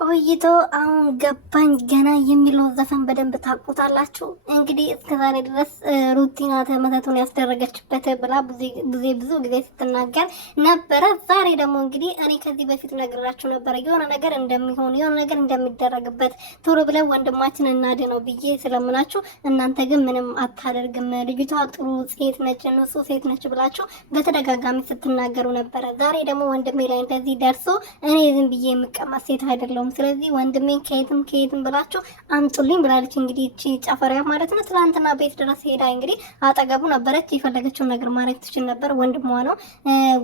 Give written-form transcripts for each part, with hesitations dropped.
ቆይቶ አሁን ገባኝ ገና የሚለው ዘፈን በደንብ ታውቁታላችሁ። እንግዲህ እስከዛሬ ድረስ ሩቲና ተመተቱን ያስደረገችበት ብላ ብዙ ጊዜ ስትናገር ነበረ። ዛሬ ደግሞ እንግዲህ እኔ ከዚህ በፊት ነግራችሁ ነበረ የሆነ ነገር እንደሚሆን የሆነ ነገር እንደሚደረግበት ቶሎ ብለን ወንድማችን እናድነው ብዬ ስለምናችሁ፣ እናንተ ግን ምንም አታደርግም ልጅቷ ጥሩ ሴት ነች ንጹህ ሴት ነች ብላችሁ በተደጋጋሚ ስትናገሩ ነበረ። ዛሬ ደግሞ ወንድሜ ላይ እንደዚህ ደርሶ እኔ ዝም ብዬ የምቀማት ሴት አይደለሁም፣ ስለዚህ ወንድሜን ከየትም ብላችሁ አምጡልኝ ብላለች። እንግዲህ እቺ ጨፈሪያ ማለት ነው። ትናንትና ቤት ድረስ ሄዳ እንግዲህ አጠገቡ ነበረች። የፈለገችውን ነገር ማድረግ ትችል ነበር። ወንድሟ ነው፣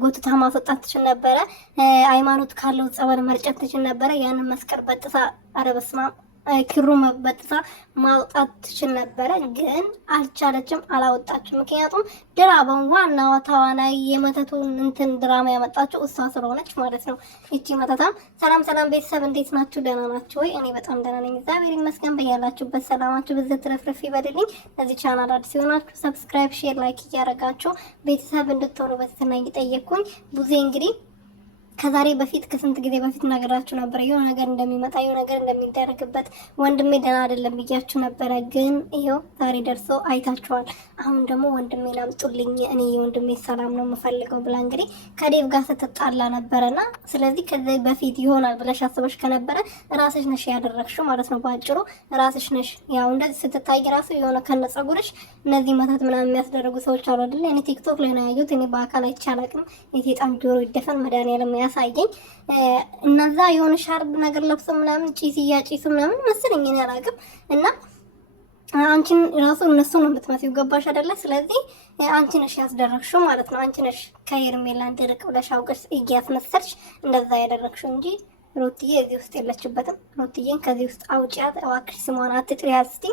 ጎትታ ማስወጣት ትችል ነበረ። ሃይማኖት ካለው ጸበል መርጨት ትችል ነበረ። ያንን መስቀል በጥሳ አረበስማ ክሩ በጥሳ ማውጣት ትችል ነበረ፣ ግን አልቻለችም፣ አላወጣችም። ምክንያቱም ድራማው ዋናዋ ተዋናይ የመተቱን እንትን ድራማ ያመጣችው እሷ ስለሆነች ማለት ነው። እቺ መተታም። ሰላም ቤተሰብ እንዴት ናችሁ? ደህና ናችሁ ወይ? እኔ በጣም ደህና ነኝ፣ እግዚአብሔር ይመስገን። በያላችሁበት ሰላማችሁ ብዝት ትረፍረፍ ይበልልኝ። ለዚህ ቻናል አዲስ የሆናችሁ ሰብስክራይብ፣ ሼር፣ ላይክ እያደረጋችሁ ቤተሰብ እንድትሆኑ በትህትና እየጠየቅኩኝ ቡዜ እንግዲህ ከዛሬ በፊት ከስንት ጊዜ በፊት ነገራችሁ ነበር የሆነ ነገር እንደሚመጣ የሆነ ነገር እንደሚደረግበት ወንድሜ ደህና አይደለም ብያችሁ ነበረ። ግን ይሄው ዛሬ ደርሶ አይታችኋል። አሁን ደግሞ ወንድሜን አምጡልኝ እኔ ወንድሜ ሰላም ነው የምፈልገው ብላ እንግዲህ ከዴቭ ጋር ስትጣላ ነበረና፣ ስለዚህ ከዚህ በፊት ይሆናል ብለሽ አስበሽ ከነበረ ራስሽ ነሽ ያደረግሽው ማለት ነው። ባጭሩ ራስሽ ነሽ። ያው እንደዚህ ስትታይ ራሱ የሆነ ከነጸጉርሽ እነዚህ መታት ምናምን የሚያስደርጉ ሰዎች አሉ አይደል? እኔ ቲክቶክ ላይ ነው ያየሁት። እኔ በአካል አይቼ አላውቅም። የሴጣን ጆሮ ይደፈን መድኃኒዓለም ያሳየኝ። እነዛ የሆነ ሻርብ ነገር ለብሶ ምናምን ጪስ እያጪሱ ምናምን መስለኝ እኔ አላውቅም። እና አንቺን ራሱ እነሱ ነው የምትመስዪው፣ ገባሽ አይደለ? ስለዚህ አንቺ ነሽ ያስደረግሽው ማለት ነው። አንቺ ነሽ ከሄርሜላ እንድርቅ ብለሽ አውቀሽ እያስመሰልሽ እንደዛ ያደረግሽው እንጂ ሩትዬ እዚህ ውስጥ የለችበትም። ሩትዬን ከዚህ ውስጥ አውጪያት እባክሽ፣ ስሟን አትጥሪያት እስቲ።